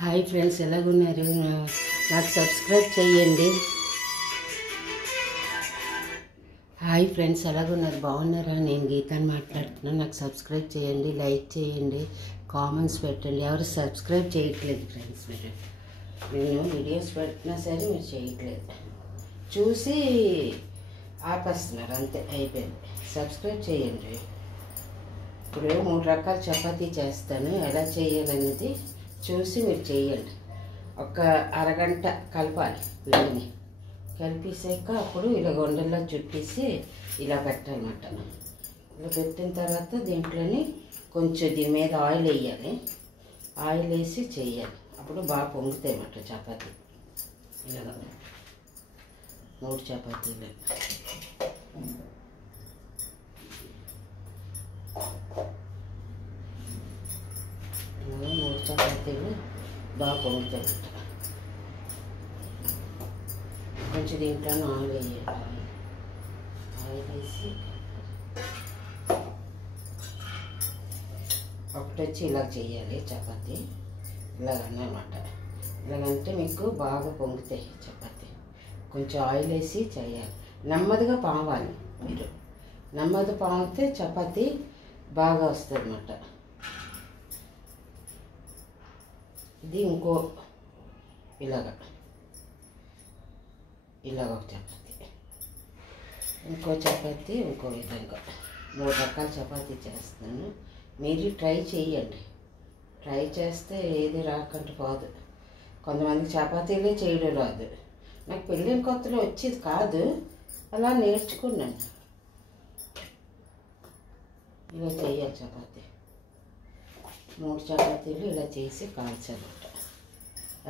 Hi friends, ఎలాగున్నారు? నాకు subscribe చేయండి. Hi friends, ఎలాగున్నారు? బాగున్నారా? నేను గీతాన్ని మాట్లాడుతున్నాను. నాకు సబ్స్క్రైబ్ చేయండి, లైక్ చేయండి, కామెంట్స్ పెట్టండి. ఎవరు సబ్స్క్రైబ్ చేయట్లేదు ఫ్రెండ్స్. నేను వీడియోస్ పెట్టినా సరే మీరు చేయట్లేదు, చూసి ఆపేస్తున్నారు, అంతే, అయిపోయింది. సబ్స్క్రైబ్ చేయండి. ఇప్పుడు 3 రకాల చపాతీ చేస్తాను, ఎలా చేయాలనేది చూసి మీరు చేయండి. ఒక అరగంట కలపాలి, పిండిని కలిపేసాక అప్పుడు ఇలా గొండల్లో చుట్టేసి ఇలా పెట్టాలన్నమాట. ఇలా పెట్టిన తర్వాత దీంట్లోని కొంచెం దీని మీద ఆయిల్ వేయాలి. ఆయిల్ వేసి చేయాలి, అప్పుడు బాగా పొంగుతాయి అన్నమాట చపాతీ. ఇలాగా 3 చపాతీలు. ఇలాగా 3 చపాతీలు బాగా పొంగుతాయి. కొంచెం దీంట్లో ఆయిల్ వేయాలి. ఆయిల్ వేసి ఒకటి వచ్చి ఇలా చేయాలి చపాతీ. ఇలాగన్నమాట. ఇలాగంటే మీకు బాగా పొంగుతాయి చపాతీ. కొంచెం ఆయిల్ వేసి చేయాలి. నెమ్మదిగా పావాలి. మీరు నెమ్మది పాగితే చపాతీ బాగా వస్తుంది అన్నమాట. ఇది ఇంకో ఇలాగ ఒక చపాతీ, ఇంకో చపాతీ ఇంకో విధంగా 3 రకాల చపాతీ చేస్తున్నాను. మీరు ట్రై చేయండి. ట్రై చేస్తే ఏది రాకుండా పోదు. కొంతమందికి చపాతీలే చేయడం రాదు. నాకు పెళ్ళిన కొత్తలో వచ్చేది కాదు, అలా నేర్చుకున్నాను. ఇలా చేయాలి చపాతీ. 3 చపాతీలు ఇలా చేసి కాల్చాలన్నమాట.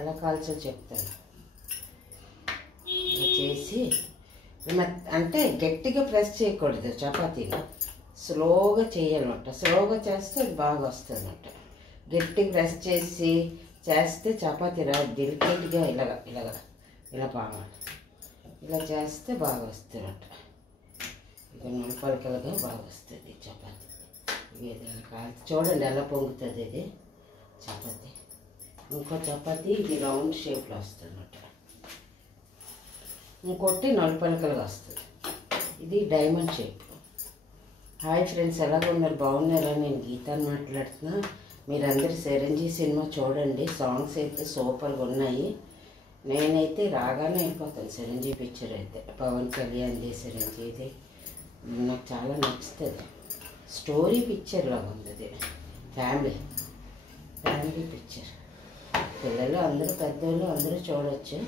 ఎలా కాల్చాలో చెప్తాను. ఇలా చేసి అంటే గట్టిగా ప్రెస్ చేయకూడదు చపాతీని, స్లోగా చేయాలన్నమాట. స్లోగా చేస్తే అది బాగా వస్తుంది అన్నమాట. గట్టిగా ప్రెస్ చేస్తే చపాతీ డెలికేట్గా ఇలా పావాలి. ఇలా చేస్తే బాగా వస్తుంది అన్నమాట. ఇక నలుపలకలుగా బాగా వస్తుంది చపాతీ. ఇది చూడండి ఎలా పొంగుతుంది ఇది చపాతీ. ఇంకో చపాతీ ఇది రౌండ్ షేప్లో వస్తుంది అన్నమాట. ఇంకోటి నలుపలకలుగా వస్తుంది. ఇది డైమండ్ షేప్. హాయ్ ఫ్రెండ్స్, ఎలాగున్నారు? బాగున్నారా? నేను గీతాన్ని మాట్లాడుతున్నా. మీరందరూ చిరంజీవి సినిమా చూడండి. సాంగ్స్ అయితే సూపర్గా ఉన్నాయి. నేనైతే రాగానే అయిపోతాను చిరంజీవి పిక్చర్ అయితే. పవన్ కళ్యాణ్ది, చిరంజీవిది నాకు చాలా నచ్చుతుంది. స్టోరీ పిక్చర్లో ఉంది అది. Family picture. పిల్లలు అందరూ, పెద్దవాళ్ళు అందరూ చూడవచ్చు.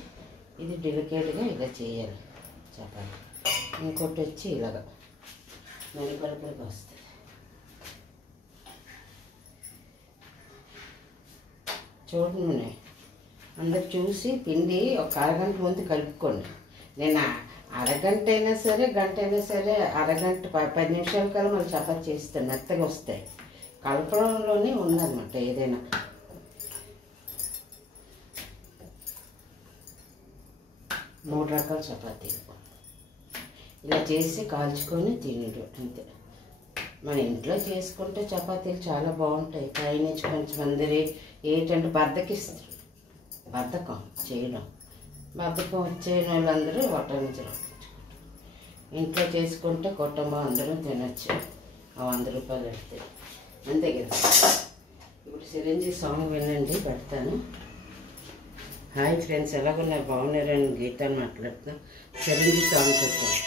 ఇది డెలికేట్గా ఇలా చేయాలి చపాతీ. ఇంకోటి వచ్చి ఇలాగ నలుపలకలుగా వస్తుంది. చూడండి, అందరు చూసి పిండి ఒక అరగంట ముందు కలుపుకోండి. నేను అరగంట అయినా సరే, గంట అయినా సరే, అరగంట 10 నిమిషాల కల్లా మళ్ళీ చపాతీ చేస్తాను. మెత్తగా వస్తాయి. కలపడంలోనే ఉందన్నమాట ఏదైనా. మూడు రకాల చపాతీలు ఇలా చేసి కాల్చుకొని తినడు, అంతే. మన ఇంట్లో చేసుకుంటే చపాతీలు చాలా బాగుంటాయి. పైనుంచి కొంచెం అందరి ఏంటంటే బద్ధకం చేయడం. బద్ధకం వచ్చే వాళ్ళందరూ హోటల్ నుంచి రప్పించుకుంటారు. ఇంట్లో చేసుకుంటే కుటుంబం అందరూ తినచ్చు. 100 రూపాయలు పెడితే అంతే కదా. ఇప్పుడు చిరంజీవి సాంగ్ వినండి, పెడతాను. హాయ్ ఫ్రెండ్స్, ఎలాగున్నారు? బాగున్నారని గీతాన్ని మాట్లాడుతున్నా. చిరంజీవి సాంగ్ పెట్టాను.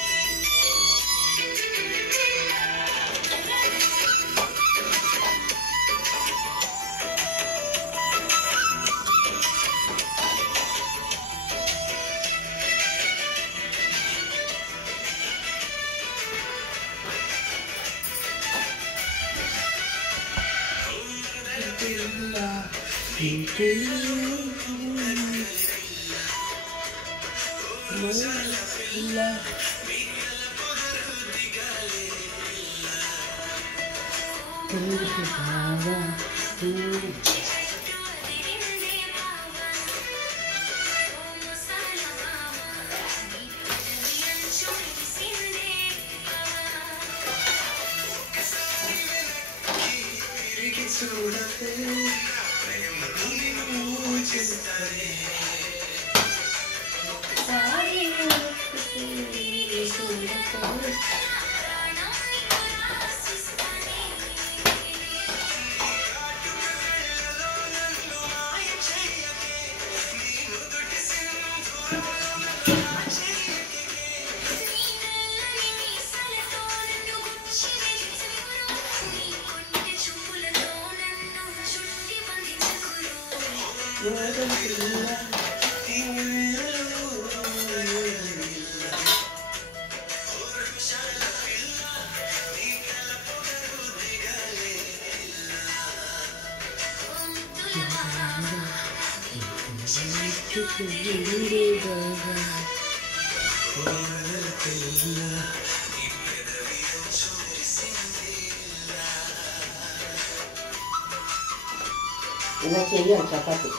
ఇలా చెయ్యాలి చపాతి.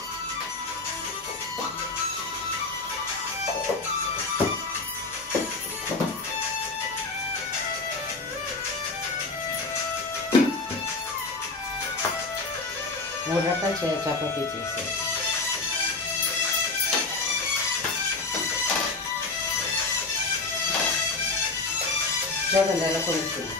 మూడు రకాల చపాతీ చేసేది. చూడండి ఎలా పొందుతుంది.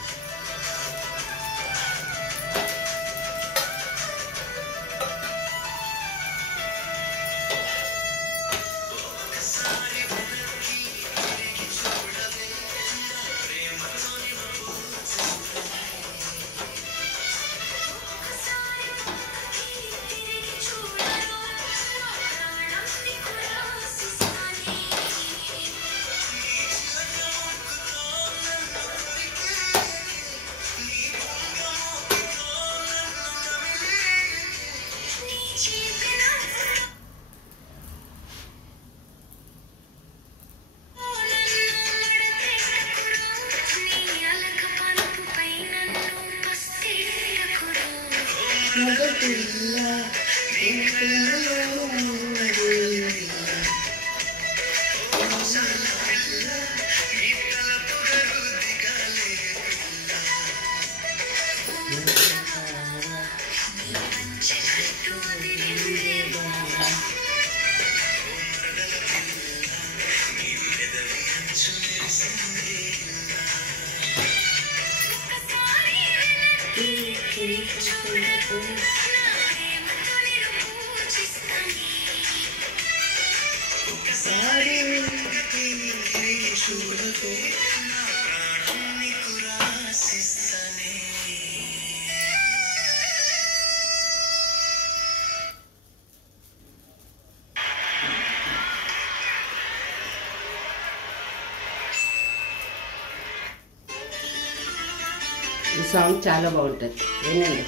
ఈ సాంగ్ చాలా బాగుంటుంది, వినండి.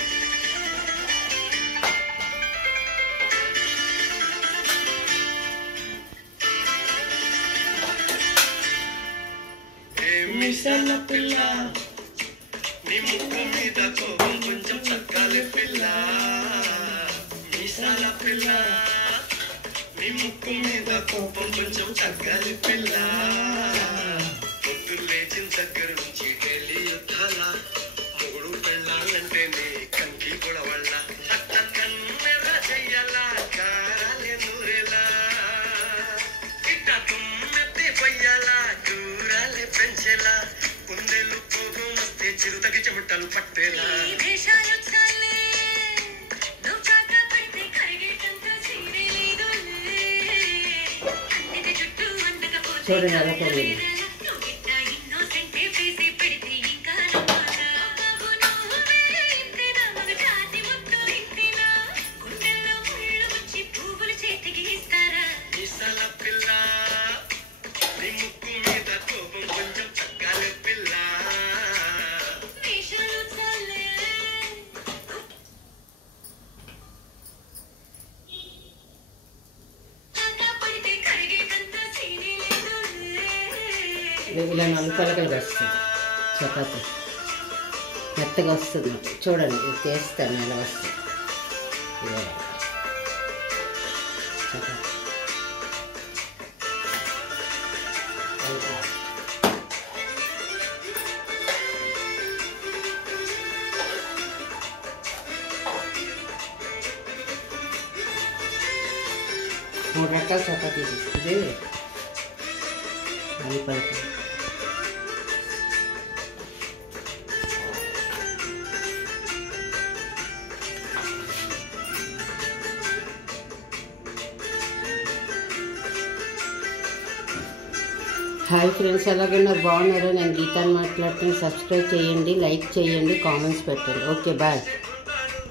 మిసాల పిల్ల నీ ముక్కు మీద కోపం కొంచెం చక్కాలి పిల్ల, మిసాల పిల్ల నీ ముక్కు మీద కోపం కొంచెం చక్కాలి పిల్ల, పొద్దు లేచిన దగ్గర నుంచి ఢిల్లీ యుద్ధాల మొగుడు పెళ్ళాలంటే నీ కంకి కూడా వాళ్ళ కన్నెర చెయ్యాల కారాలే నూరేలా ఇట్ట తుమ్మెత్తి పొయ్యాల దూరాలే పెంచేలా కుందేలు కోపం వస్తే చిరుతకి చెమటలు పట్టేలా చూడండి ఎలా పోయింది. ఇలా 4 పలకలుగా వస్తుంది చపాతి, మెత్తగా వస్తుంది. చూడండి ఇది చేస్తాను ఎలా వస్తుంది చపాతి. మూడు రకాల చపాతీ తీసుకుంటే 4 పలకలు. హాయ్ ఫ్రెండ్స్, ఎలాగైనా బాగున్నారో. నేను గీతాన్ని మాట్లాడుతున్నా. సబ్స్క్రైబ్ చేయండి, లైక్ చేయండి, కామెంట్స్ పెట్టండి. Okay bye.